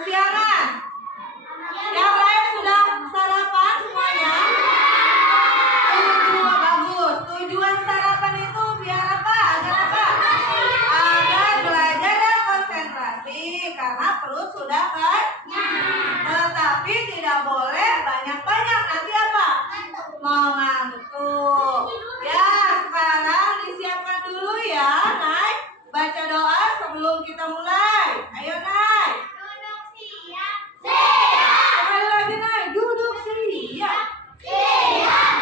Kesiangan. Yang lain sudah sarapan semuanya? Bagus. Tujuan sarapan itu biar apa? Agar apa? Agar belajar dan konsentrasi. Karena perut sudah kenyang. Tetapi tidak boleh banyak-banyak. Nanti apa? Mengantuk. Ya, sekarang disiapkan dulu ya, Nay. Baca doa sebelum kita mulai. Ayo, Nay. Duduk siap. Siap. Sekali lagi, Nay. Duduk siap. Siap.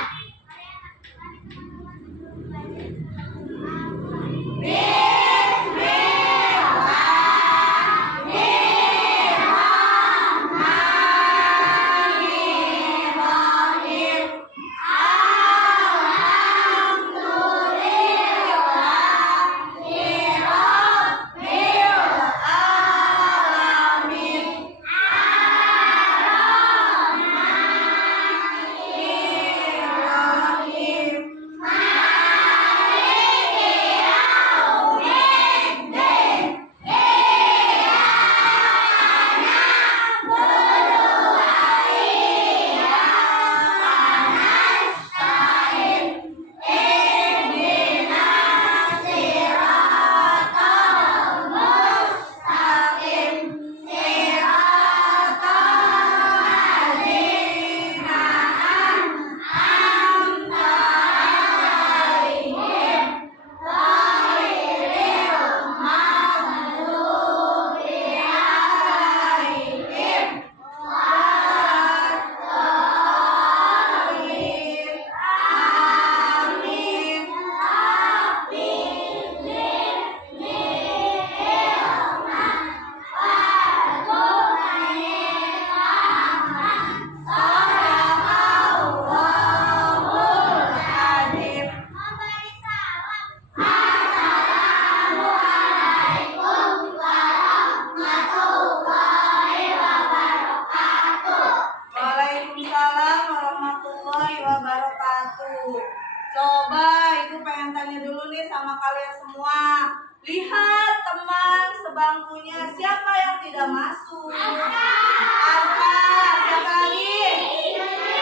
Waalaikumsalam warahmatullahi wabarakatuh. Coba Ibu pengen tanya dulu nih sama kalian semua. Lihat teman sebangkunya siapa yang tidak masuk? Aska. Siapa lagi?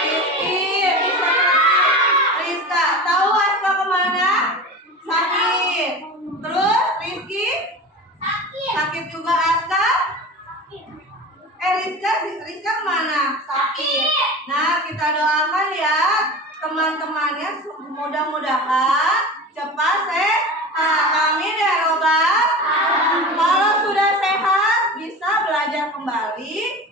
Rizky. Rizka. Tahu Aska kemana? Sakit. Terus Rizky? Sakit juga Aska? Rizka kemana? Sakit. Nah, kita doakan ya teman-temannya, mudah-mudahan cepat sehat. Amin ya robbal. Kalau sudah sehat bisa belajar kembali.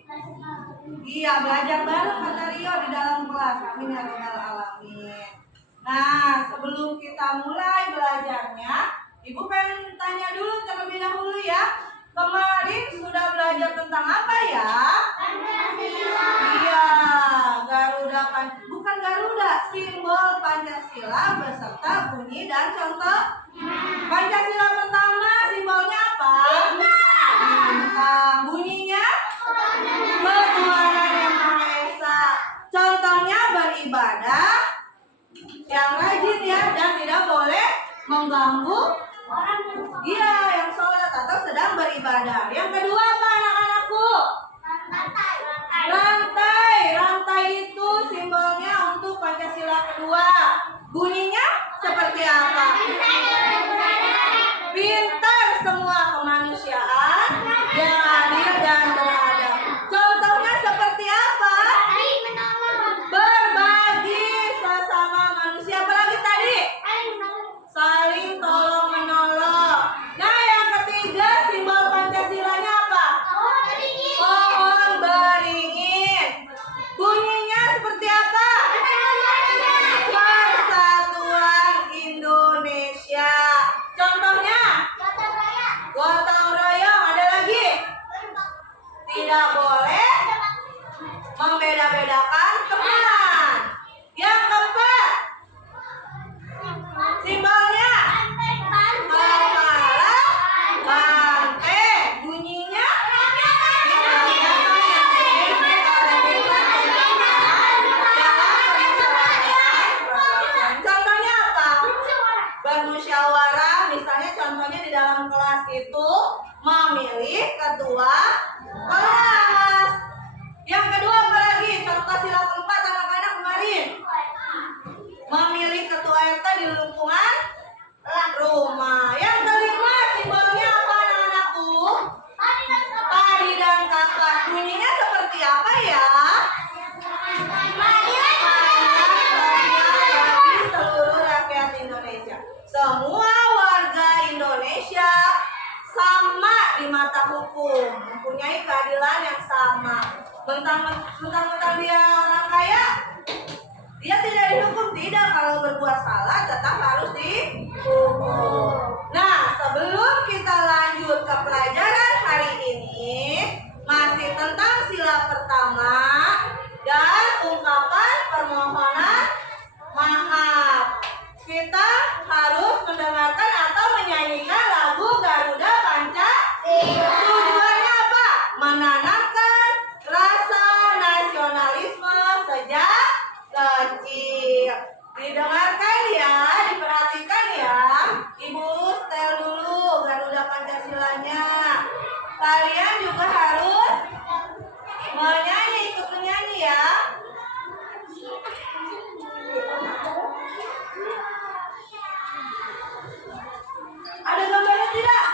Iya, belajar bareng kata Rio di dalam kelas. Amin ya robbal alamin. Nah, sebelum kita mulai belajarnya, Ibu pengen tanya dulu terlebih dahulu ya. Kemarin sudah belajar tentang apa ya? Pancasila. Iya, bukan Garuda, simbol Pancasila beserta bunyi dan contoh. Pancasila pertama simbolnya apa? Bintang. Bunyinya? Ketuhanan Yang Maha Esa. Contohnya beribadah yang rajin ya, dan tidak boleh mengganggu iya yang sholat atau sedang beribadah. Yang kedua apa anak-anakku? Rantai itu simbolnya untuk Pancasila kedua. Bunyinya seperti apa? Pintar semua kemanusiaan yang adil dan beradab. Contohnya seperti apa? Berbagi sesama manusia. Apalagi tadi? Saling tolong menolong. Nah, yang ketiga simbol Pancasilanya apa? Pohon beringin. Bunyinya seperti apa? Persatuan Indonesia. Contohnya? Gotong royong. Ada lagi? Tidak boleh membeda-bedakan teman. Yang keempat, simbolnya kepala banteng. Bunyinya contohnya apa? Bermusyawarah. Misalnya contohnya di dalam kelas itu memilih ketua kelas. mempunyai keadilan yang sama. Mentang-mentang dia orang kaya, dia tidak dihukum. Tidak, kalau berbuat salah tetap harus dihukum. Nah, sebelum kita lanjut ke pelajaran hari ini, masih tentang sila pertama dan ungkapan permohonan maaf. Kita harus mendengarkan atau menyanyikan lagu Garuda Pancasila. Tujuannya apa? Menanamkan rasa nasionalisme sejak kecil. Didengarkan ya, diperhatikan ya. Ibu setel dulu Garuda Pancasilanya. Kalian juga harus menyanyi, ikut menyanyi ya. Ada gambarnya tidak?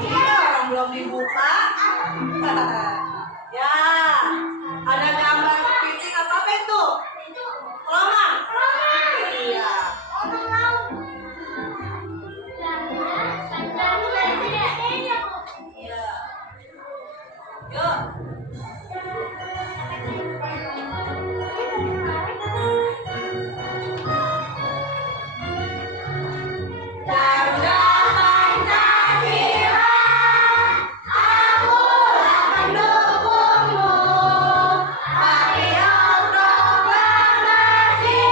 Iya, orang belum dibuka. Ya, ada gambar kepiting apa itu? Kelomang. Iya. Iya. Yuk. Garuda Pancasila, akulah pendukungmu. Patriot proklamasi,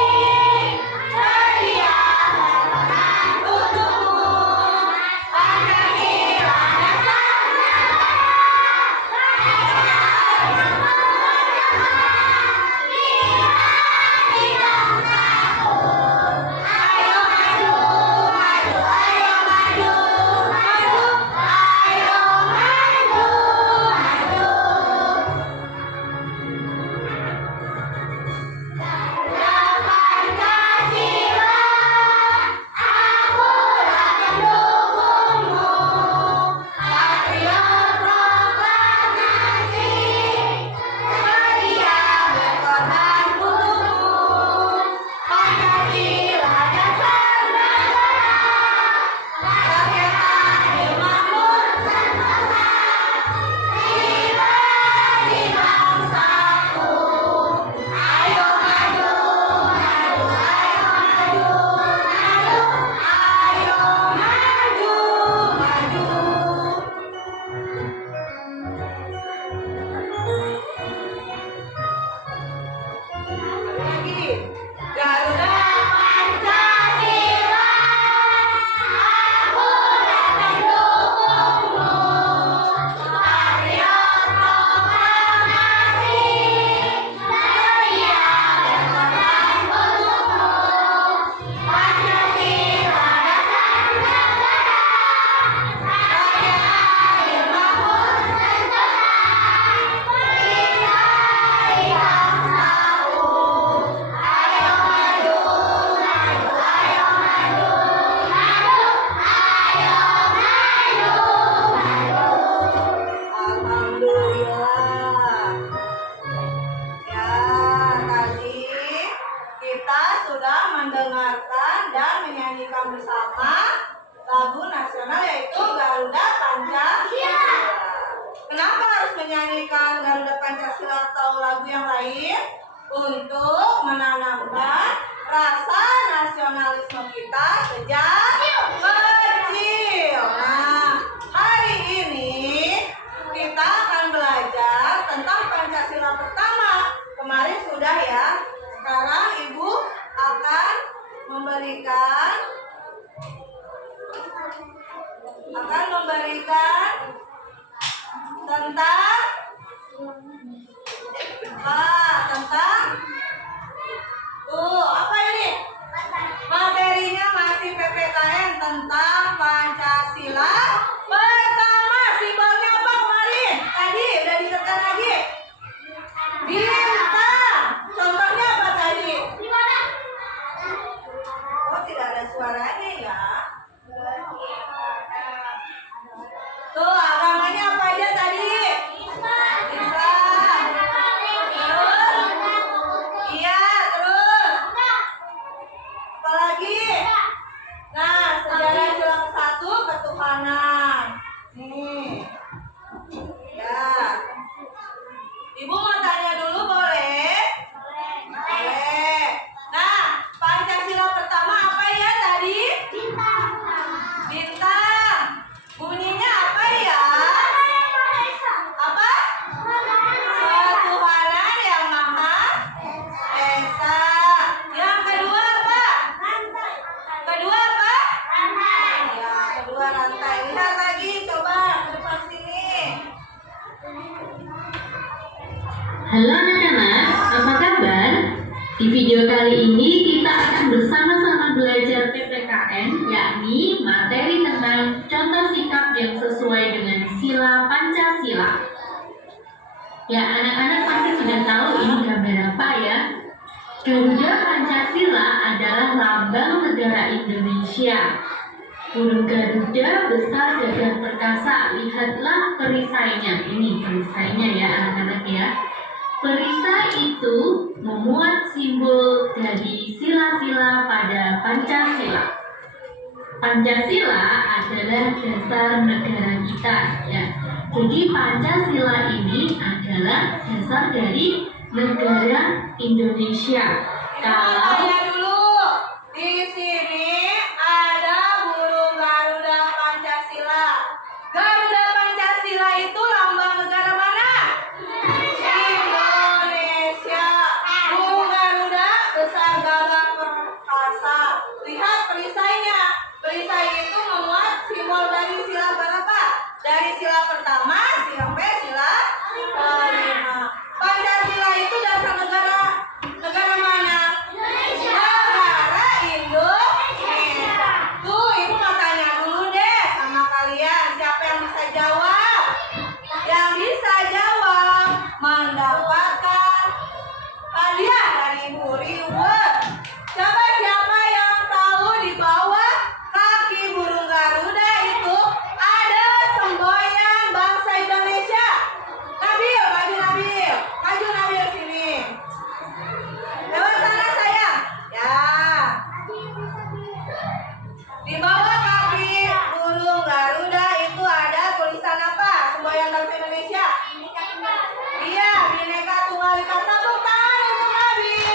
sedia berperang untukmu. Pancasila dasar negara, ayo maju, maju, ayo maju, maju, ayo maju, maju. Garuda Pancasila, akulah pendukungmu. Patriot proklamasi, sedia berkorban untukmu. Pancasila dasar negara, rakyat adil makmur sentosa, pribadi bangsaku. Ayo maju, maju, ayo maju, maju, ayo maju, maju. Lagi. Garuda Pancasila, akulah pendukungmu. Patriot proklamasi, sedia berkorban untukmu. Pancasila dasar negara, rakyat adil makmur sentosa, pribadi bangsaku. Ayo maju, maju, ayo maju, maju, ayo maju, maju. Alhamdulillah. Ya, tadi kita sudah mendengarkan dan menyanyikan bersama lagu nasional yaitu Garuda Pancasila. Kenapa harus menyanyikan Garuda Pancasila atau lagu yang lain? Untuk menanamkan rasa nasionalisme kita sejak kecil. Nah, hari ini kita akan belajar tentang Pancasila pertama. Kemarin sudah ya. Sekarang Ibu akan memberikan tentang apa ini? Materinya masih PPKN tentang Pancasila pertama. Simbolnya apa kemarin? Tadi udah ditekan lagi. Bintang. Contohnya apa tadi? Oh, tidak ada suaranya ya. Tuh, agamanya apa aja tadi? Islam. Terus Ibu mau tanya dulu boleh? Boleh. Nah, Pancasila pertama apa ya tadi? Bintang. Bunyinya apa ya? Apa? Ketuhanan yang Maha Esa. Yang kedua apa? Kedua apa? Ya, kedua rantai. Lihat lagi, coba ke depan sini. Halo anak-anak, apa kabar? Di video kali ini kita akan bersama-sama belajar PPKN, yakni materi tentang contoh sikap yang sesuai dengan sila Pancasila. Ya, anak-anak pasti sudah tahu ini gambar apa ya? Garuda Pancasila adalah lambang negara Indonesia. Burung Garuda besar gagah perkasa, lihatlah perisainya. Ini perisainya ya anak-anak ya. Perisai itu memuat simbol dari sila-sila pada Pancasila. Pancasila adalah dasar negara kita ya. Jadi Pancasila ini adalah dasar dari negara Indonesia. Kalau Tanya dulu. Di sini ada burung Garuda Pancasila. Garuda Pancasila itu lambang negara mana? Indonesia. Burung Garuda besar gagah perkasa. Lihat perisainya. Perisai itu memuat simbol dari sila berapa? Dari sila pertama sampai sila kelima. Pancasila itu dasar negara mana? Negara Indonesia. Tuh, ibu mau tanya dulu deh sama kalian. Siapa yang bisa jawab? Yang bisa jawab mendapatkan hadiah dari Ibu reward. Coba siapa yang tahu di bawah kaki burung Garuda itu ada semboyan bangsa Indonesia? Nabil, maju Nabil. Maju Nabil sini. Lewat sana sayang. Ya. Di bawah kaki burung Garuda itu ada tulisan apa? Semboyan bangsa Indonesia. Iya, Bhinneka Tunggal Ika. Tepuk tangan untuk Nabil.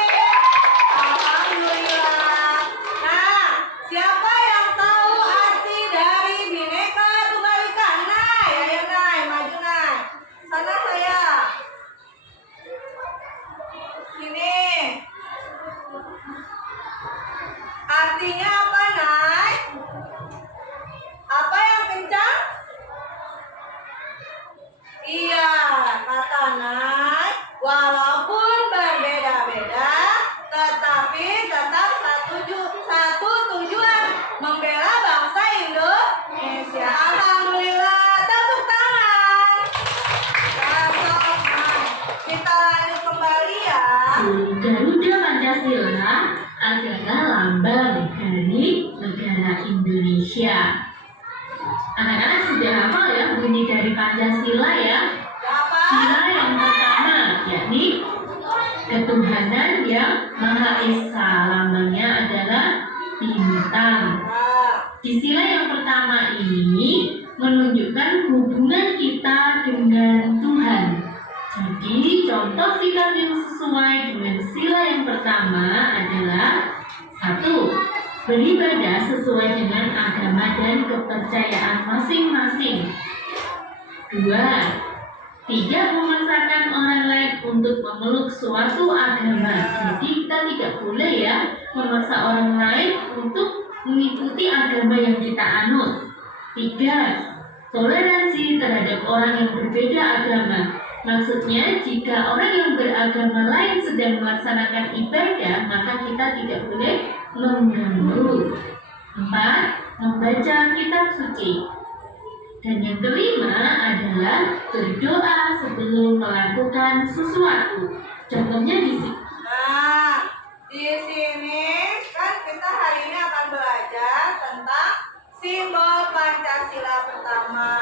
Alhamdulillah. Nah, siapa yang tahu arti dari Bhinneka Tunggal Ika? Nay, ayo Nay, maju Nay. Sana saya. Sini. Artinya apa, Nay? Apa yang kencang? Iya, kata Nay. Walaupun berbeda-beda, tetapi tetap satu tujuan, membela bangsa Indonesia. Alhamdulillah, tepuk tangan. Cakep, Nay. Kita lanjut kembali ya. burung Garuda Pancasila adalah lambang dari negara Indonesia. Anak-anak sudah hafal ya bunyi dari Pancasila ya. Apa? Sila yang pertama yakni ketuhanan yang Maha Esa. Lambangnya adalah bintang. Nah, Di sila yang pertama ini menunjukkan hubungan kita dengan Tuhan. Jadi contoh sikap yang sesuai dengan sila yang pertama adalah 1. Beribadah sesuai dengan agama dan kepercayaan masing-masing. 2. Tidak memaksakan orang lain untuk memeluk suatu agama. Jadi kita tidak boleh ya memaksa orang lain untuk mengikuti agama yang kita anut. 3. Toleransi terhadap orang yang berbeda agama. Maksudnya jika orang yang beragama lain sedang melaksanakan ibadah, maka kita tidak boleh mengganggu. 4. Membaca kitab suci. Dan yang kelima adalah berdoa sebelum melakukan sesuatu. Contohnya di sini. Nah, di sini kan kita hari ini akan belajar tentang simbol Pancasila pertama.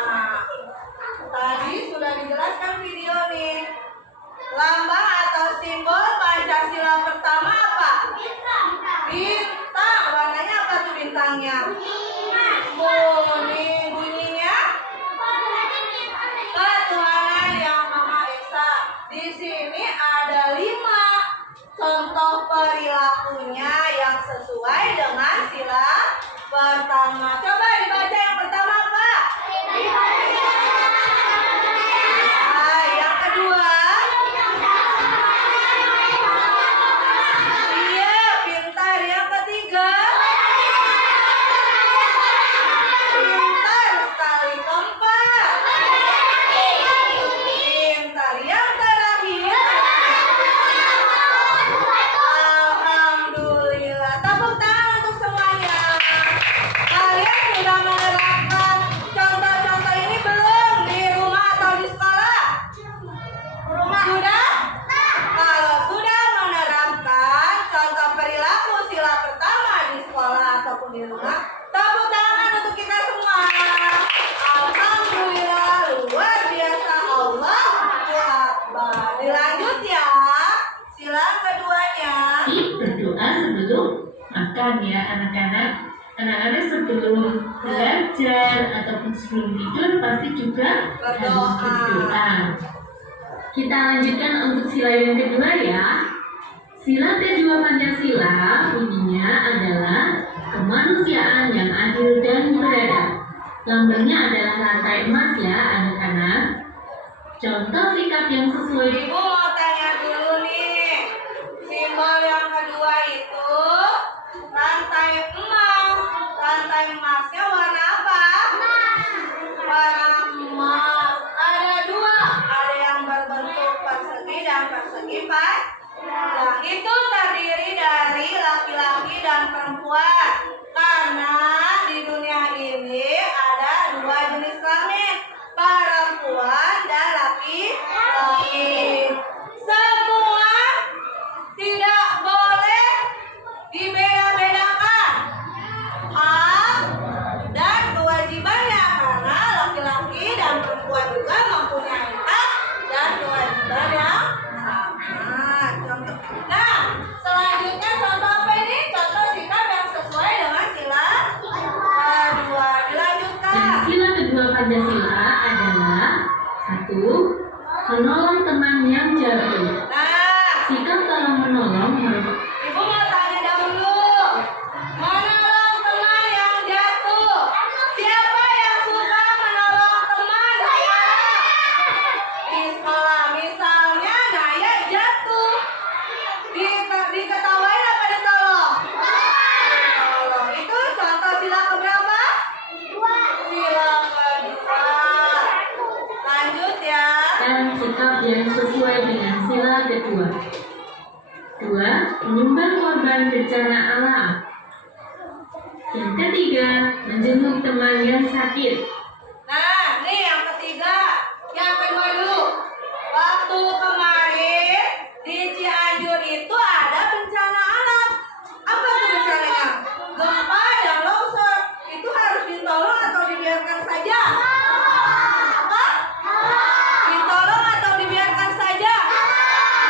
Tadi sudah dijelaskan video nih. Lambang atau simbol Pancasila pertama apa? Bintang. Warnanya apa tuh bintangnya? Kuning. Bunyinya? Ketuhanan yang Maha Esa. Di contoh perilakunya yang sesuai dengan sila pertama. Coba dibaca yang pertama apa? Yang kedua. Iya, pintar. Yang ketiga. Pintar sekali. Keempat. Pintar. Yang terakhir. Alhamdulillah. Tepuk tangan untuk semuanya. Kalian sudah menerapkan contoh-contoh ini belum di rumah atau di sekolah? Sudah? Kalau sudah menerapkan contoh perilaku sila pertama di sekolah ataupun di rumah, tepuk tangan untuk kita semua. Alhamdulillah, luar biasa. Allahu Akbar. Dilanjut ya. Sila keduanya. Berdoa sebelum makan ya anak-anak. Anak-anak sebelum belajar ataupun sebelum tidur pasti juga harus berdoa. Kita lanjutkan untuk sila yang kedua ya. Sila kedua Pancasila bunyinya adalah kemanusiaan yang adil dan beradab. Lambangnya adalah rantai emas ya anak-anak. Contoh sikap yang sesuai Ibu mau tanya dulu nih. Simbol yang kedua itu rantai emas. Rantai emasnya warna apa? Warna emas. Ada dua. Ada yang berbentuk persegi dan persegi panjang. Itu terdiri dari laki-laki dan perempuan. Karena di dunia ini ada dua jenis kelamin, perempuan dan laki-laki. Semua tidak boleh dibeda-bedakan hak dan kewajibannya, karena laki-laki dan perempuan juga mempunyai hak dan kewajiban yang sama. Contoh. Nah, selanjutnya contoh apa ini? Contoh sikap yang sesuai dengan sila kedua. Dilanjutkan. dan sila kedua Pancasila adalah 1. Menolong teman yang jatuh. Nah, Sikap tolong menolong Ibu mau tanya dahulu. Menolong teman yang jatuh. Siapa yang suka menolong teman di sekolah? Misalnya Naya jatuh. Diketawain apa ditolong? Ditolong. Itu contoh sila keberapa? Sila kedua. Lanjut ya. dan sikap yang sesuai dengan sila kedua. 2. Menyumbang korban bencana alam. Yang ketiga, menjenguk teman yang sakit. Nah, nih yang ketiga. Yang kedua dulu. Waktu kemarin di Cianjur itu ada bencana alam. Apa tuh bencananya? Gempa dan longsor. Itu harus ditolong atau dibiarkan saja? Apa? Ditolong atau dibiarkan saja?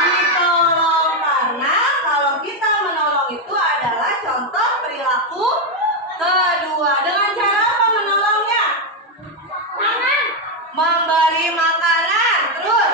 Ditolong, karena kalau kita menolong itu adalah contoh perilaku kedua. Dengan cara apa menolongnya? Memberi makanan, terus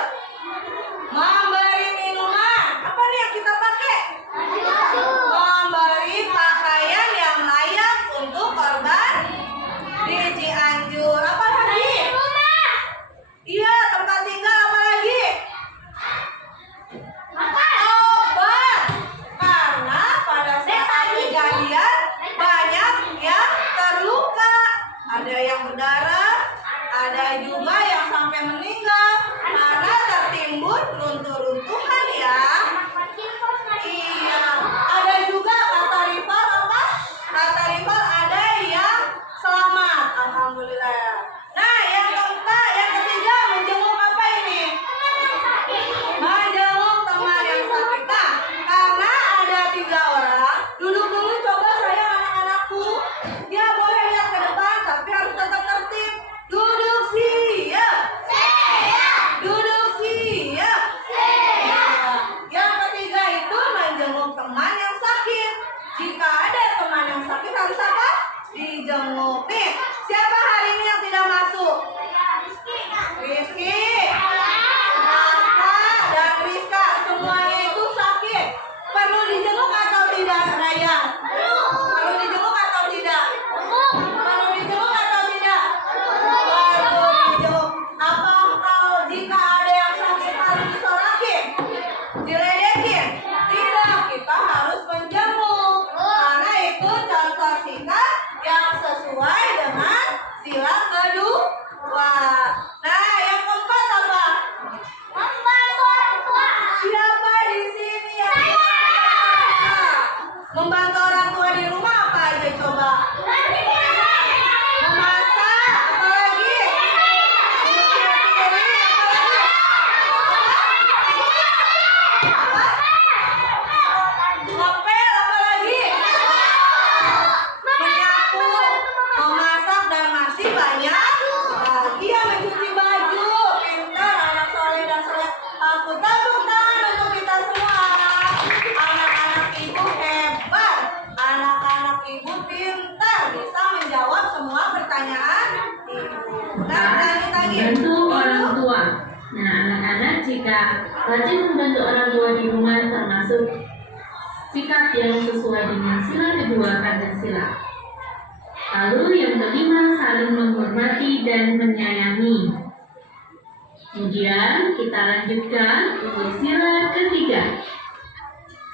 Tepuk tangan untuk kita semua. Anak-anak ibu hebat. Anak-anak ibu pintar, bisa menjawab semua pertanyaan ibu. Nah, lanjut lagi. Bantu orang tua. Nah, anak-anak jika rajin membantu orang tua di rumah termasuk sikap yang sesuai dengan sila kedua Pancasila. Lalu yang kelima, saling menghormati dan menyayangi. Kemudian kita lanjutkan untuk sila ketiga.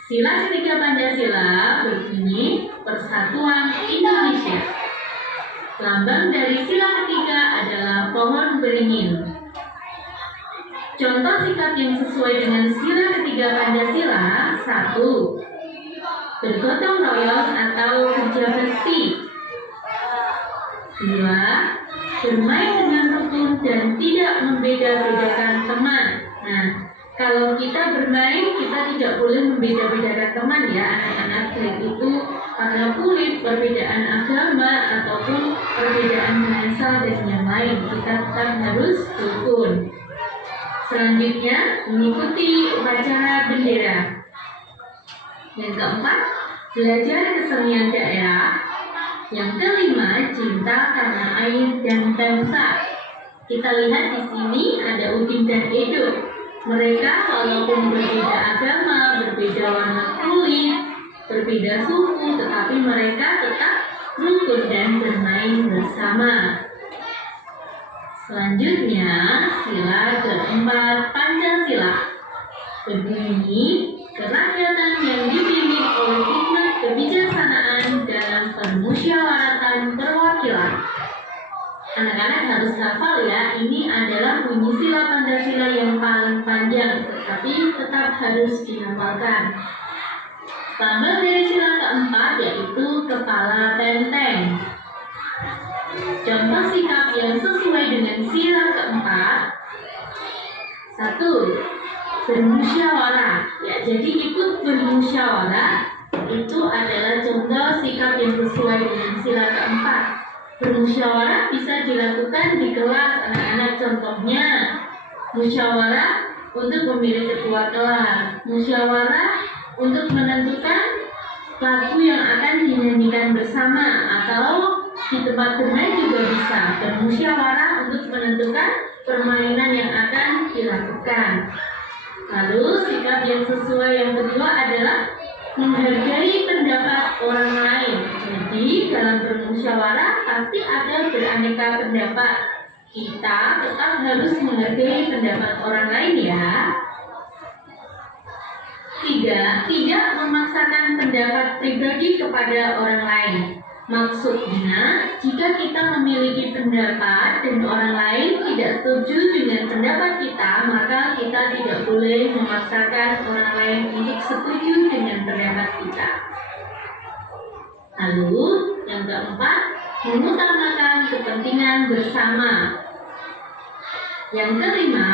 Sila ketiga Pancasila berbunyi Persatuan Indonesia. Lambang dari sila ketiga adalah pohon beringin. Contoh sikap yang sesuai dengan sila ketiga Pancasila: 1. Bergotong royong atau kerja bakti. 2. Bermain dengan rukun dan tidak membeda-bedakan teman. Nah, kalau kita bermain, kita tidak boleh membeda-bedakan teman ya anak-anak, baik itu karena kulit, perbedaan agama, ataupun perbedaan bahasa dan yang lain. Kita tetap harus rukun. Selanjutnya, mengikuti upacara bendera. Yang keempat, belajar kesenian daerah. Yang kelima, cinta tanah air dan bangsa. Kita lihat di sini ada Udin dan Edo. Mereka walaupun berbeda agama, berbeda warna kulit, berbeda suku, tetapi mereka tetap rukun dan bermain bersama. Selanjutnya, sila keempat Pancasila berbunyi kerakyatan yang dipimpin oleh hikmat kebijaksanaan dalam permusyawaratan perwakilan. Anak-anak harus hafal ya, ini adalah bunyi sila Pancasila yang paling panjang, tetapi tetap harus dihafalkan. Lambang dari sila keempat yaitu kepala benteng. Contoh sikap yang sesuai dengan sila keempat: 1. Bermusyawarah. Ya, jadi ikut bermusyawarah itu adalah contoh sikap yang sesuai dengan sila keempat. Bermusyawarah bisa dilakukan di kelas anak-anak. Contohnya, musyawarah untuk memilih ketua kelas, musyawarah untuk menentukan lagu yang akan dinyanyikan bersama, atau di tempat bermain juga bisa bermusyawarah untuk menentukan permainan yang akan dilakukan. Lalu sikap yang sesuai yang kedua adalah menghargai pendapat orang lain. Jadi dalam bermusyawarah pasti ada beraneka pendapat. Kita tetap harus menghargai pendapat orang lain ya. 3. Tidak memaksakan pendapat pribadi kepada orang lain. Maksudnya, jika kita memiliki pendapat dan orang lain tidak setuju dengan pendapat kita, maka kita tidak boleh memaksakan orang lain untuk setuju dengan pendapat kita. Lalu, yang keempat, mengutamakan kepentingan bersama. Yang kelima,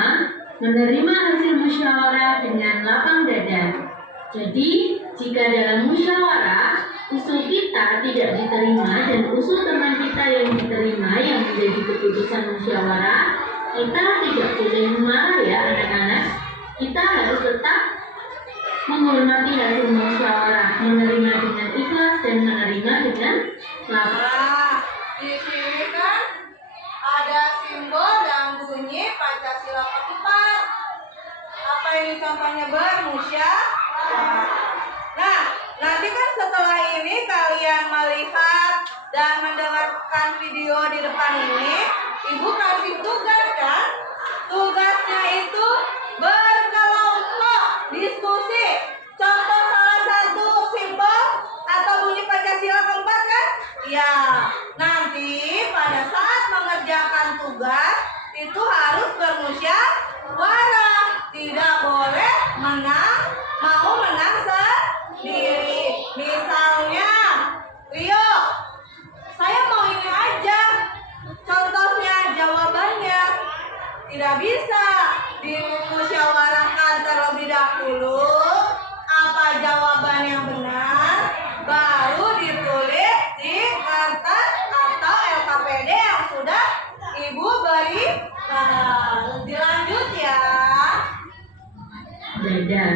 menerima hasil musyawarah dengan lapang dada. Jadi, jika dalam musyawarah usul kita tidak diterima dan usul teman kita yang diterima yang menjadi keputusan musyawarah, kita tidak boleh marah ya anak-anak. Kita harus tetap menghormati hasil musyawarah, menerima dengan ikhlas dan menerima dengan lapang. Nah, di sini kan ada simbol dan bunyi Pancasila keempat. Apa ini contohnya? Bermusyawarah. Nah, nanti kan setelah ini kalian melihat dan mendengarkan video di depan ini, Ibu kasih tugas kan? Tugasnya itu berkelompok diskusi. Contoh salah satu simbol atau bunyi Pancasila keempat kan? Ya, nanti pada saat mengerjakan tugas itu harus bermusyawarah. Tidak boleh mau menang sendiri. Misalnya, Rio, saya mau ini aja. Contohnya, jawabannya tidak bisa dimusyawarahkan terlebih dahulu. Apa jawaban yang benar, baru ditulis di kertas atau LKPD yang sudah Ibu berikan. Dilanjut ya. dada.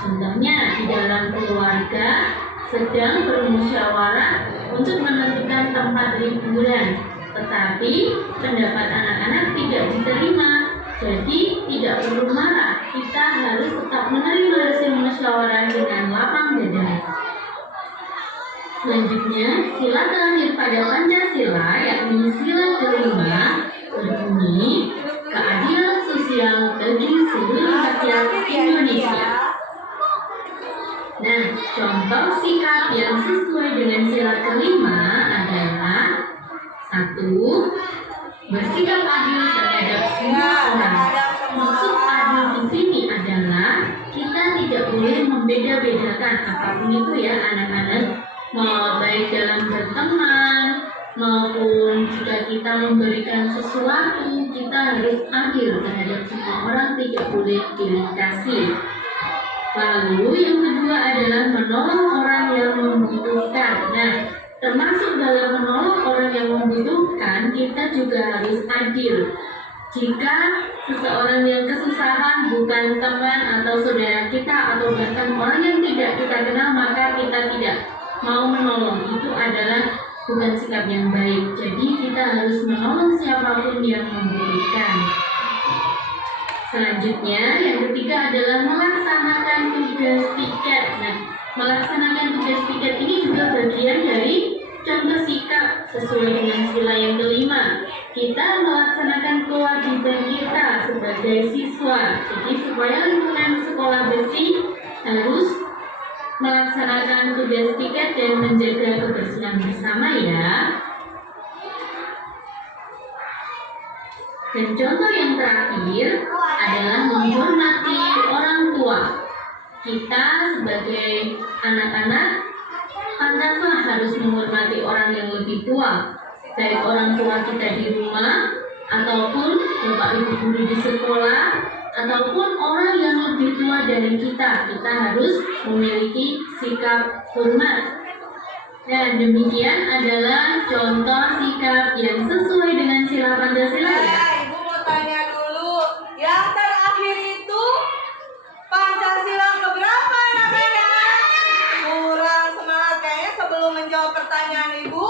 Contohnya di dalam keluarga sedang bermusyawarah untuk menentukan tempat liburan, tetapi pendapat anak-anak tidak diterima. Jadi tidak perlu marah, kita harus tetap menerima hasil musyawarah dengan lapang dada. Selanjutnya, sila terakhir pada Pancasila, yakni sila kelima, berbunyi keadilan sosial bagi seluruh rakyat Indonesia. Nah, contoh sikap yang sesuai dengan sila kelima adalah 1. Bersikap adil terhadap semua orang. Maksud adil di sini adalah kita tidak boleh membeda-bedakan apapun itu ya anak-anak, mau baik dalam berteman maupun jika kita memberikan sesuatu, kita harus adil terhadap semua orang, tidak boleh pilih kasih. Lalu yang kedua adalah menolong orang yang membutuhkan. Nah, termasuk dalam menolong orang yang membutuhkan, kita juga harus adil. Jika seseorang yang kesusahan bukan teman atau saudara kita atau bahkan orang yang tidak kita kenal, maka kita tidak mau menolong. Itu adalah bukan sikap yang baik. Jadi kita harus menolong siapapun yang membutuhkan. Selanjutnya, yang ketiga adalah melaksanakan tugas piket. Nah, melaksanakan tugas piket ini juga bagian dari contoh sikap sesuai dengan sila yang kelima. Kita melaksanakan kewajiban kita sebagai siswa. Jadi supaya lingkungan sekolah bersih, harus melaksanakan tugas piket dan menjaga kebersihan bersama ya. Dan contoh yang terakhir adalah menghormati orang tua. Kita sebagai anak-anak pantaslah harus menghormati orang yang lebih tua, baik orang tua kita di rumah, ataupun bapak ibu guru di sekolah, ataupun orang yang lebih tua dari kita. Kita harus memiliki sikap hormat. Dan demikian adalah contoh sikap yang sesuai dengan sila Pancasila ya. Ibu mau tanya dulu, yang terakhir itu Pancasila keberapa anak-anak? Kurang semangat kayaknya. Sebelum menjawab pertanyaan ibu,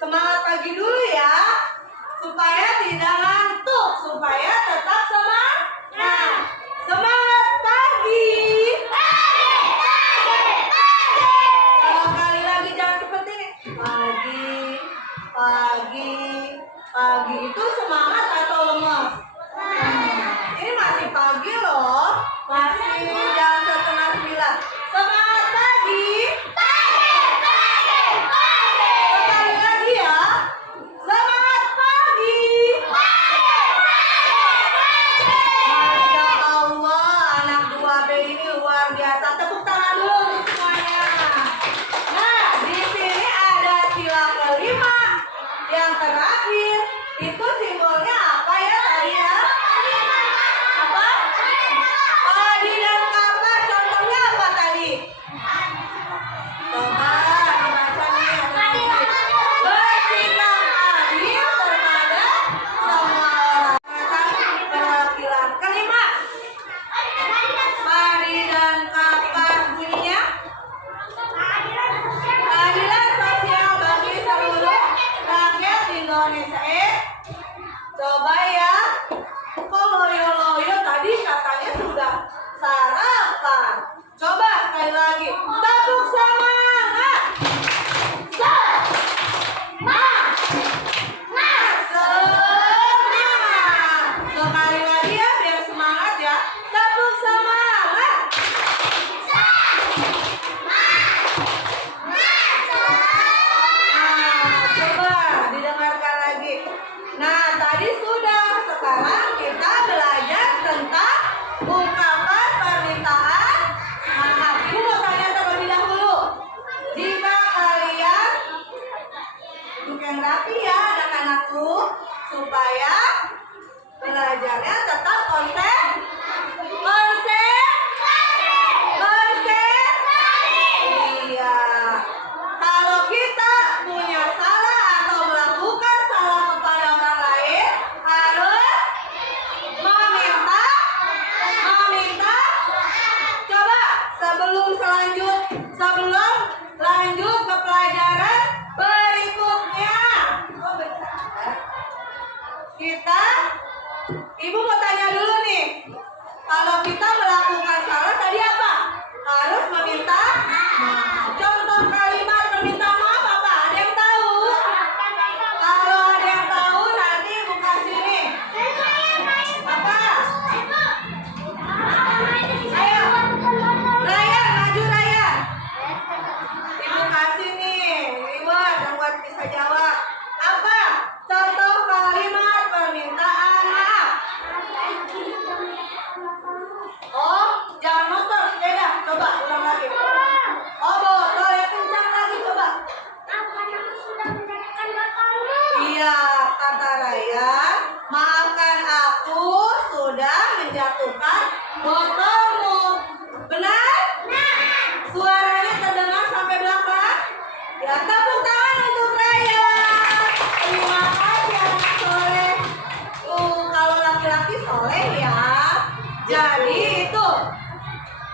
semangat pagi dulu ya, supaya tidak ngantuk, supaya tetap semangat. Nah, semangat pagi. Kali lagi jangan seperti ini. Pagi, pagi, pagi. Itu semangat atau lemas? Ini masih pagi loh. Masih jam 8:30. Semangat pagi. Sekali lagi ya. Semangat pagi. Masya Allah, anak 2B ini luar biasa. Tepuk tangan dulu untuk semuanya. Nah, di sini ada sila kelima. Yang terakhir, itu simbolnya apa ya tadi ya? Apa? Padi dan kapak. Contohnya apa tadi? Coba dibaca nih anak-anak. Bersikap adil terhadap semua orang. Perwakilan kelima. Padi dan kapak.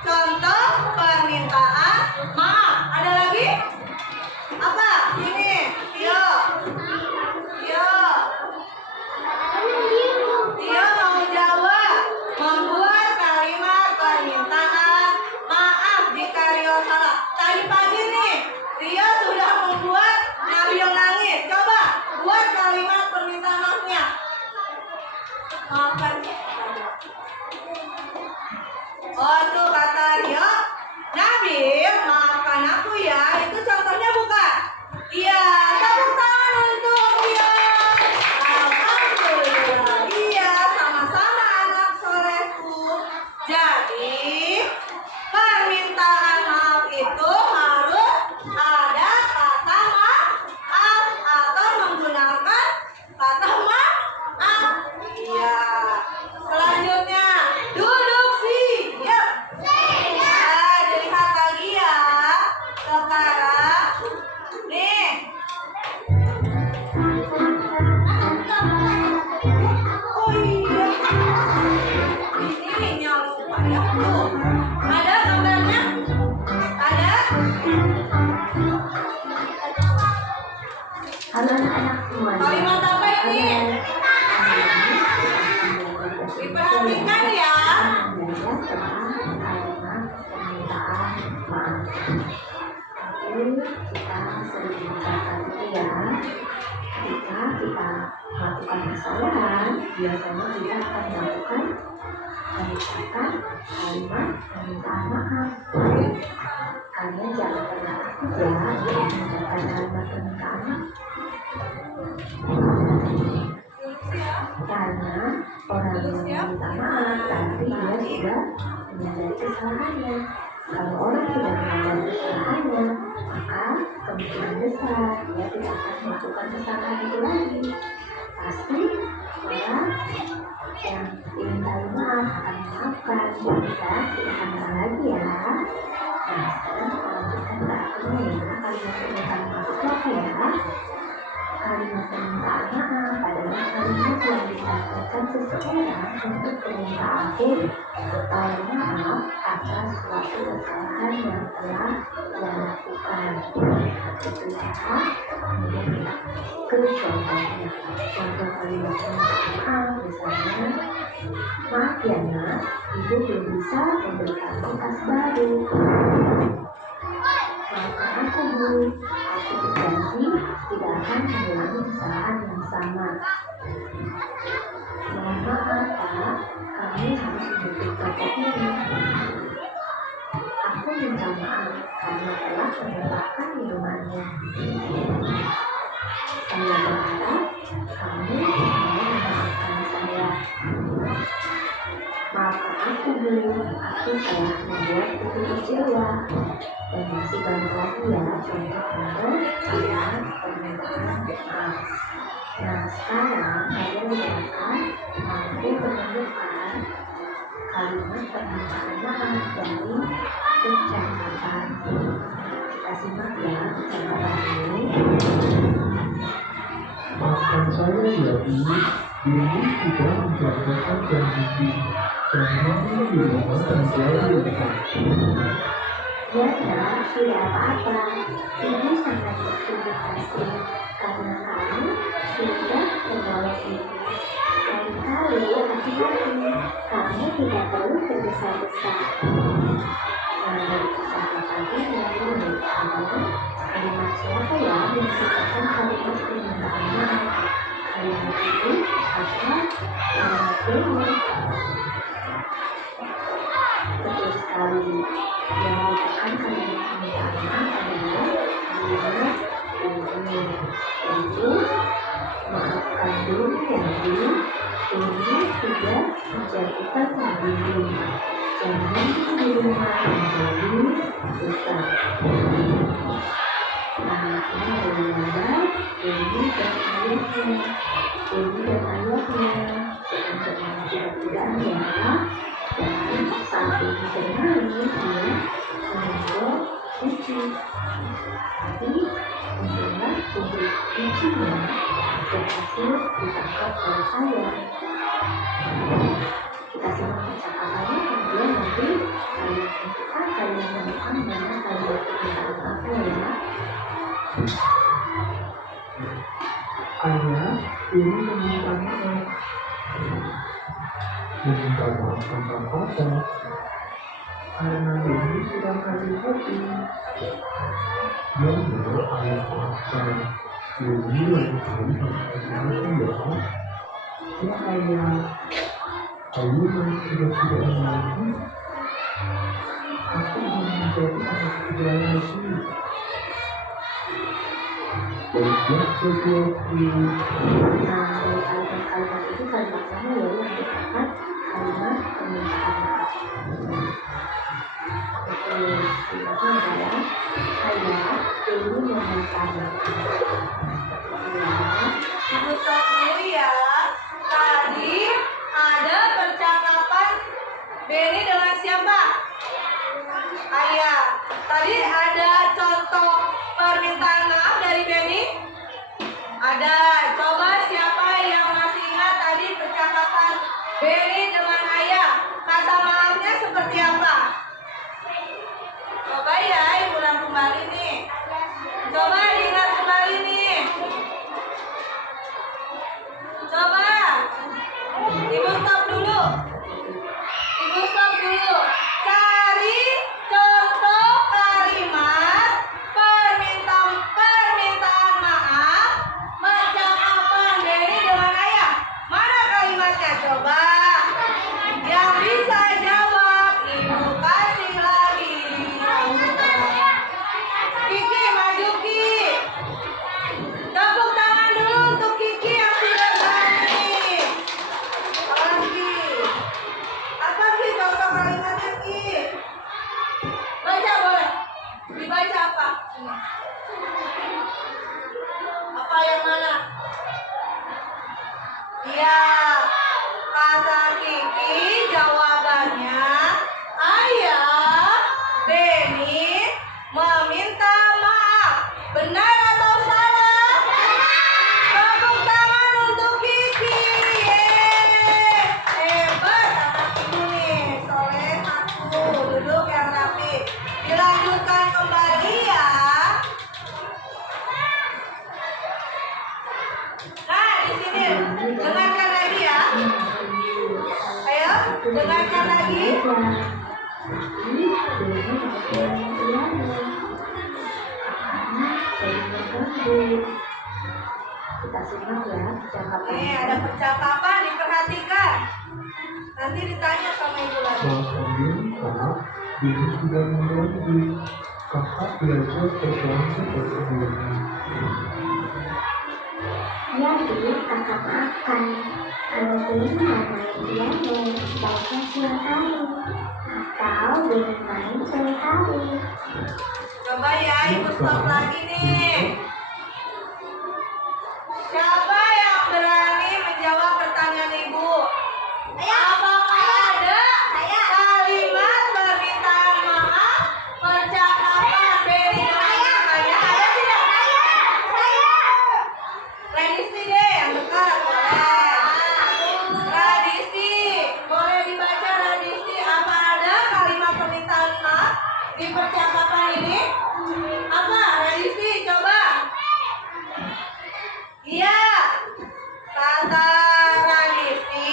contoh permintaan maaf. Ada lagi? Apa? Sini, Tio. Tio. Tio mau jawab. Membuat kalimat permintaan maaf jika Rio salah. Tadi pagi nih, Rio sudah membuat Nabil nangis. Coba buat kalimat permintaan maafnya. Maafkan. Oh tuh kata Rio, Nabil maafkan aku ya. Itu contohnya bukan? Iya, tepuk tangan untuk Rio. Alhamdulillah. Iya, sama-sama anak solehku. Jadi permintaan maaf itu harus ada kata maaf atau menggunakan kata maaf. Iya. Selanjutnya duduk siap. Nah, dilihat lagi ya. Sekarang nih. Oh iya. Ini nyamuk ya. Tuh. Ada gambarnya? Ada? Halo anak-anak semuanya. Kalimat apa ini? Diperhatikan ya. Belajar tentang kalimat permintaan maaf. Oke, kita sering mengucapkan itu ya. Ketika kita melakukan kesalahan, biasanya kita akan melakukan mengucapkan kalimat permintaan maaf. Kalian jangan pernah takut ya mengucapkan kalimat permintaan maaf. Karena orang yang meminta maaf berarti dia sudah menyadari kesalahannya. Kalau orang sudah menyadari kesalahannya, maka kemungkinan besar dia tidak akan melakukan kesalahan itu lagi. Pasti orang yang dimintai maaf akan memaafkan. Kita tidak akan marah lagi ya. Nah, sekarang kita lanjutkan ke artinya. Kalimat permintaan maaf itu apa ya? Kalimat permintaan maaf adalah kalimat yang disampaikan seseorang untuk meminta ampun atau maaf atas suatu kesalahan yang telah dia lakukan. Itu ya. Kemudian kita ke contohnya. Contoh kalimat permintaan maaf misalnya, maaf ya nak, ibu belum bisa memberi kamu tas baru. Maafkan aku bu, aku berjanji tidak akan mengulangi kesalahan yang sama. Mohon maaf pak, kami harus menutup toko ini. Aku minta maaf karena telah menyebabkan minumannya. Saya berharap kamu mau memaafkan saya. Maafkan aku bu, aku telah membuat itu kecewa. Dan masih banyak lagi ya contoh-contoh kalimat permintaan maaf. Nah sekarang kalian silakan mampu menunjukkan kalimat permintaan maaf dari ucapan. Kita simak ya ucapan ini. Maafkan saya ya Bu, dulu sudah menjalankan janji jangan di rumah dan selalu dekat. Ya nak, tidak apa-apa. Ibu sangat berterima kasih karena kamu sudah menolong ibu. Lain kali hati-hati, kamu tidak perlu tergesa-gesa. Nah, dari ucapan tadi ini adalah kalimat siapa ya yang menciptakan kalimat permintaan maaf? Kalimat itu atau kalimat ini? Betul sekali. Yang merupakan kalimat permintaan maaf adalah kalimat ini, yaitu maafkan dulu ya Bu, ini sudah menjadikan dulu. Jangan di rumah menjadi dosa. Nah, ini ada gambar ini dan ayahnya. Ini dan ayahnya sedang bermain tidak-tidak ya. Dan saat ini bermain dia menyenggol kunci. Tapi untungnya kunci kuncinya berhasil ditangkap oleh ayah. Kita simak percakapannya, kemudian nanti kalian meminta maaf tentang apa? Karena Denny sudah hati-hati. Lalu ayah maafkan Denny lain kali hati-hati ya. Ya ayah, ayo sudah tidak lagi. Aku ingin menjadi anak kedua lagi. Baiklah sesuatu. Nah, dari kalimat-kalimat itu kalimat mana ya yang merupakan kalimat permintaan maaf? Oke, kalimatnya adalah ayah Denny meminta maaf. Ibu stop dulu ya. Tadi ada percakapan Benny dengan siapa? Ayah. Tadi ada contoh permintaan maaf dari Benny? Ada. Coba siapa yang masih ingat tadi percakapan Benny dengan ayah? Kata maafnya seperti apa? Coba ya, ibu ulang kembali nih. Coba diingat kembali nih. Coba. Ibu stop dulu. Ibu stop dulu. Cari contoh kalimat permintaan maaf percakapan Benny dengan ayah. Mana kalimatnya? Coba. Yang bisa jawab, ibu kasih lagi. Kiki, maju Kiki. Tepuk tangan dulu untuk Kiki yang sudah berani. Lagi. Apa Ki contoh kalimatnya Ki? Baca boleh. Dibaca apa? Ini. Apa yang mana? Iya. Kata Kiki jawabannya, ayah Benny meminta maaf. Benar atau salah? Tepuk tangan untuk Kiki. Yeay. Hebat anak ibu nih. Soleh aku. Duduk yang rapi. Dilanjutkan kembali ya. Nah, di sini dengarkan lagi ya. Ayo, dengarkan lagi. Tapi Denny tidak mengertiannya. Karena Denny mengganggu. Kita simak ya percakapan. Nih, ada percakapan, diperhatikan. Nanti ditanya sama ibu lagi. Maafkan Denny karena Denny sudah mengganggu. Kakak belajar berperan seperti Denny. Jadi kakak maafkan. Kalau Denny mau main piano, baiknya siang hari. Atau Denny main sore hari. Coba ya, ibu stop lagi nih. Siapa yang berani menjawab pertanyaan ibu? Apakah ada kalimat permintaan maaf percakapan Benny dengan ayah? Ada tidak? Tradisi deh yang dekat boleh. Tradisi boleh dibaca tradisi. Apa ada kalimat permintaan maaf di percakapan ini? Apa tradisi? Coba. Iya. Kata tradisi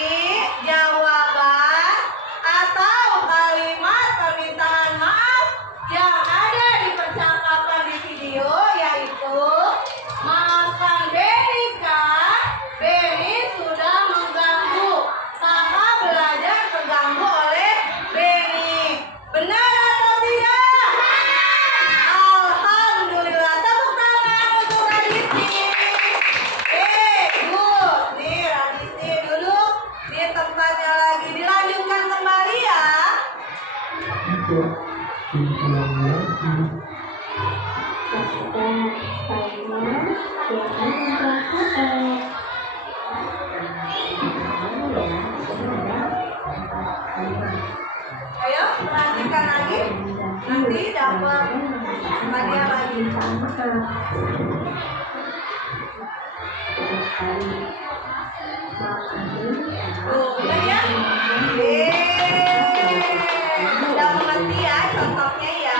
jawaban atau kalimat permintaan maaf yang ada di percakapan di video yaitu maafkan Benny Kak, Benny sudah mengganggu. Kakak belajar terganggu oleh Benny. Benar atau tidak? Alhamdulillah. Tepuk tangan untuk Radisi. Good. Nih Radisi duduk di tempatnya lagi. Dilanjutkan kembali ya. Tidak, diulang lagi. Sudah baiknya Denny menjawab. Ayo perhatikan lagi. Nanti dapat hadiah lagi. Tuh, benar ya? Sudah mengerti ya contohnya ya.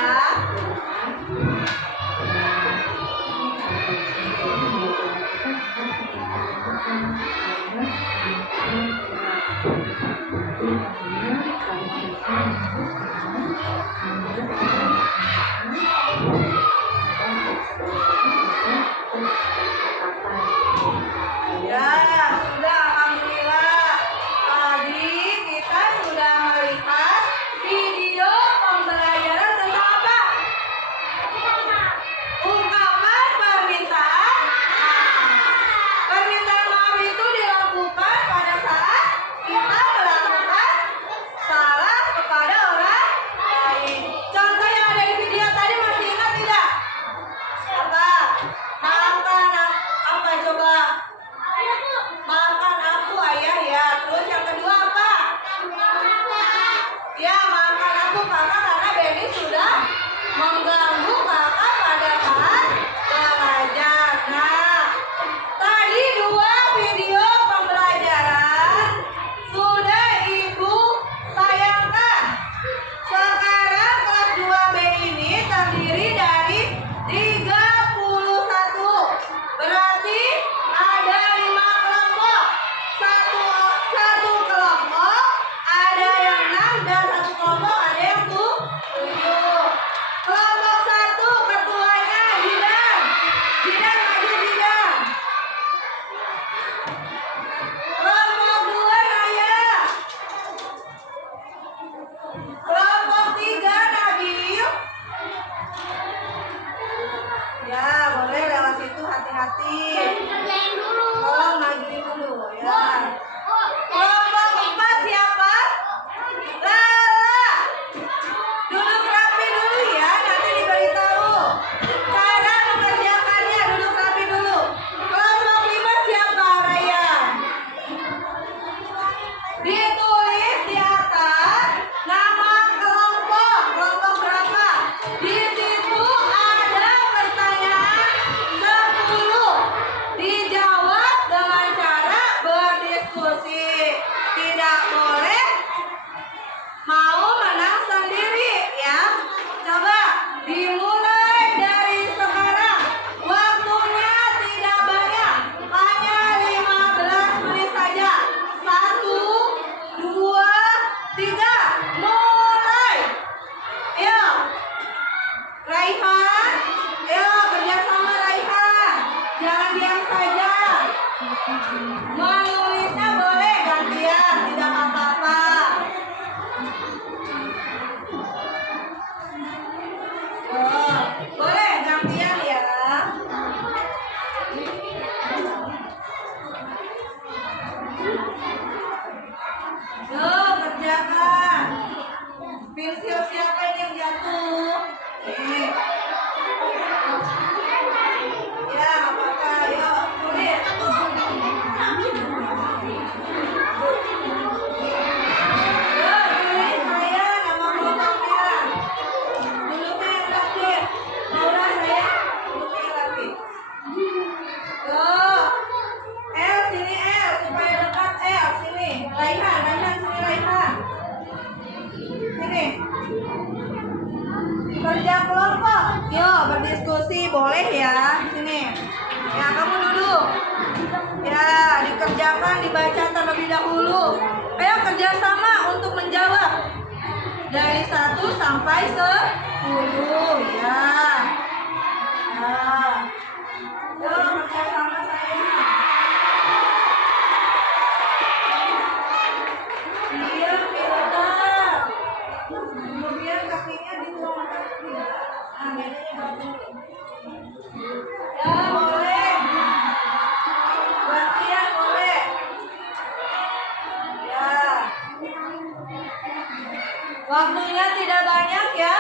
mengganggu kakak pada saat belajar. Nah, tadi 2 video pembelajaran sudah Ibu tayangkan. Sekarang kelas 2B ini terdiri dari 31. Berarti ada 5 kelompok. Satu kelompok ada yang 6 dan satu kelompok ada yang 7. Kelompok 1 ketuanya Jidan. Jidan maju Jidan. Kelompok 2 Naya. Kelompok 3 Nabil. Ya, boleh lewat situ hati-hati. Kerjain dulu. Tolong majuin dulu ya. Kelompok 4 siapa? Lala. Duduk rapi dulu ya, nanti diberitahu. Cara mengerjakannya duduk rapi dulu. Kelompok 5 siapa? Raya. Ditulis di atas nama kelompok. Kelompok berapa? Di situ ada pertanyaan 10. Dijawab dengan cara berdiskusi. Tidak boleh mau menang sendiri ya. Coba dimulai dari sekarang. Waktunya tidak banyak, hanya 15 menit saja. 1, 2, 3, mulai. Ayo, Raihan. Ayo kerjasama Raihan. Jangan diam saja. Menulisnya boleh gantian, tidak apa-apa. Oh, boleh gantian ya. Yuk kerjakan. Pensil siapa ini yang jatuh? Ini. Ya, nggak apa-apa. Yuk, tulis. Yuk, tulis saya nama kelompoknya. Duduknya yang rapi. Laura saya duduknya yang rapi. Yuk. El sini El supaya dekat El sini. Raihan sini Raihan. Sini. Kerja kelompok. Yuk berdiskusi boleh ya. Sini. Ya kamu duduk. Ya dikerjakan dibaca terlebih dahulu. Ayo kerjasama untuk menjawab dari 1 sampai 10 ya. Ya. Yuk kerjasama saya. Diam pintar. Kemudian kakinya dituang kaki. Nah, bedanya bagus. Ya, boleh. Gantian boleh. Ya. Waktunya tidak banyak ya.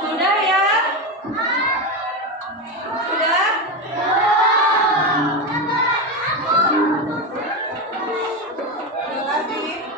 Sudah ya? Sudah? Terima kasih.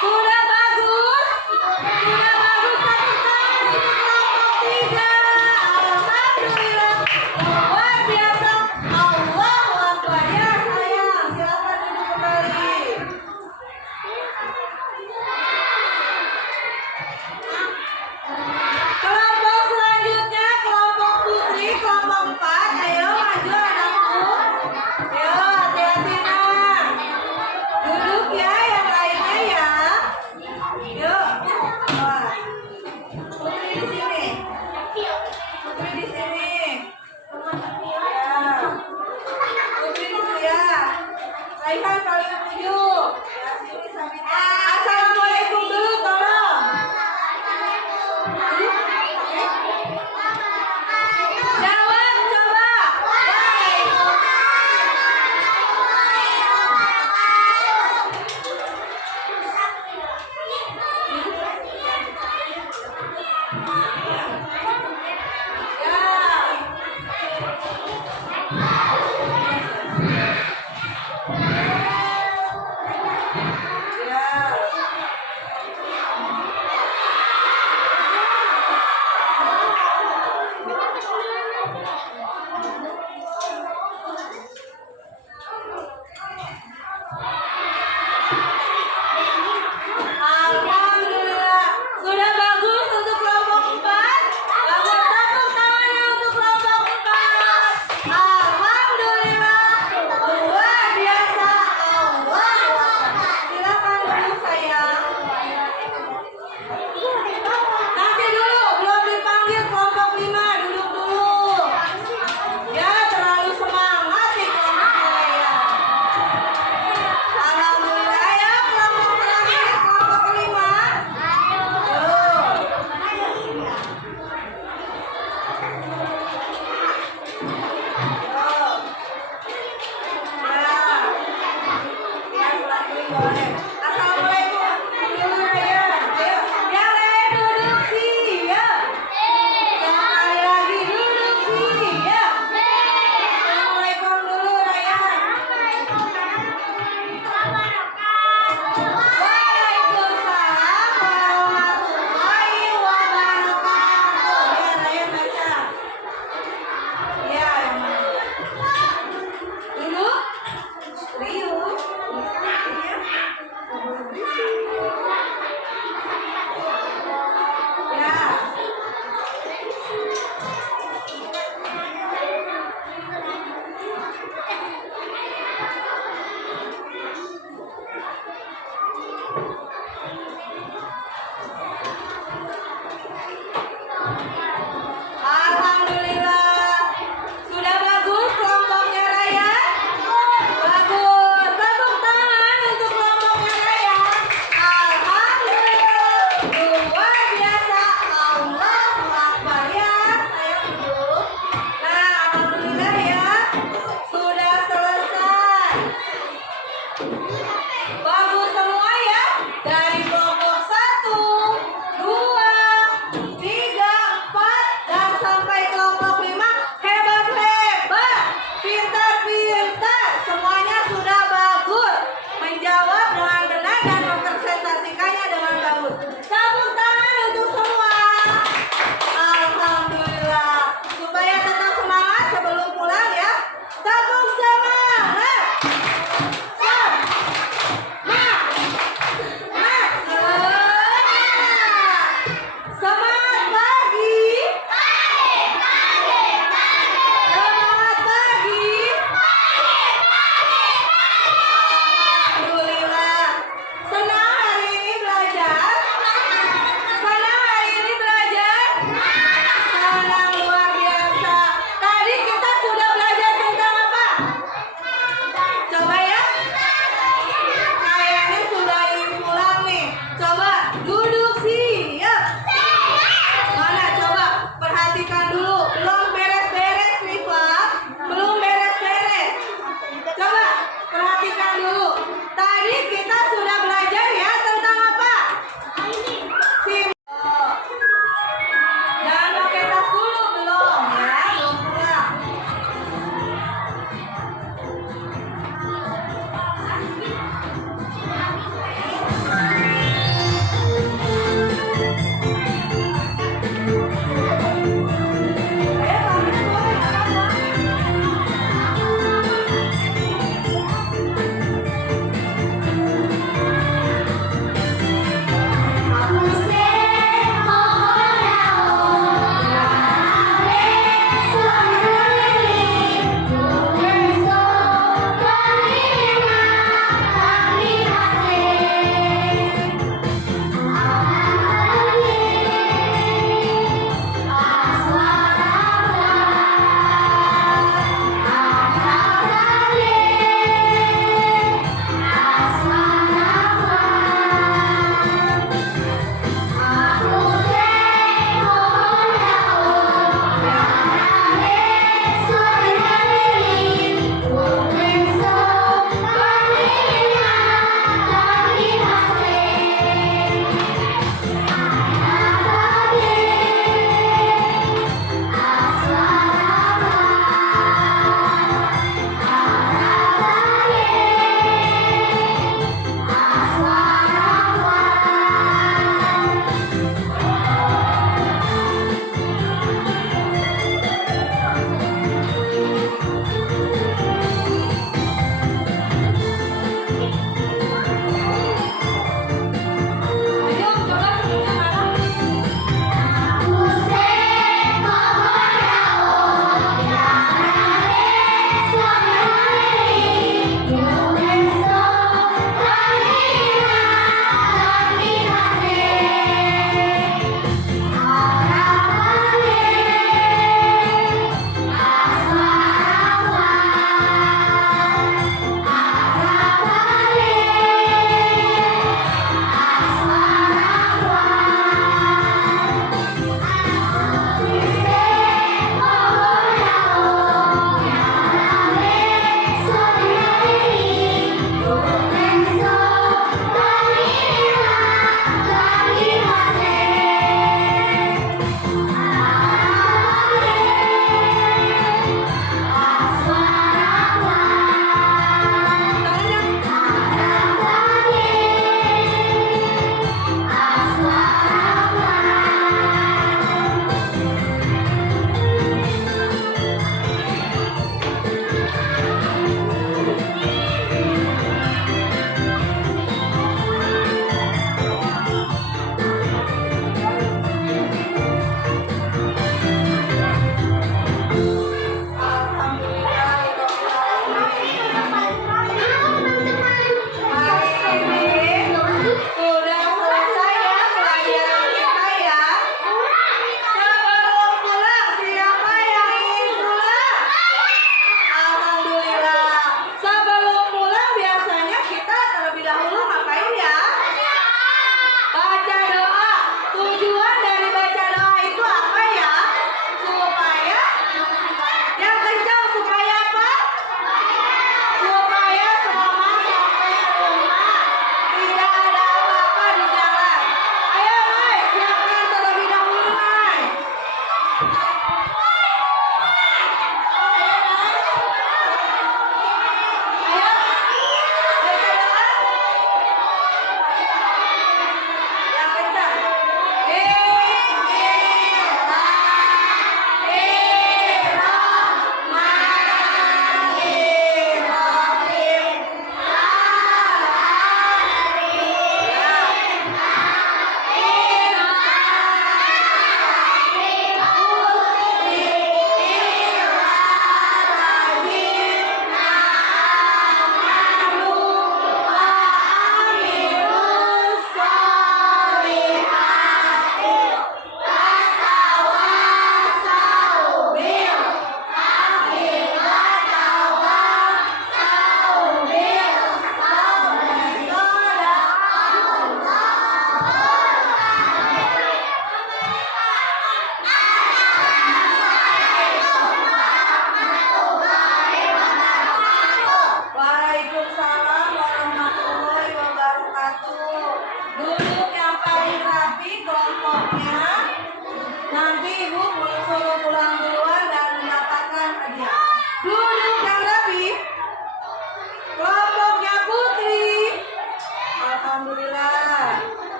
Sudah bagus. Sudah bagus tepuk tangan untuk kelompok 3. Alhamdulillah. Luar biasa. Allahu Akbar. Ya sayang, silakan duduk kembali. Kelompok selanjutnya kelompok putri, kelompok 4. Ayo maju anakku. Ayo hati-hati nak. Duduk ya yang lainnya ya. Yuk. Wah. Putri di sini. Putri di sini. Ya. Putri di sini ya. Raihan kalian tuju.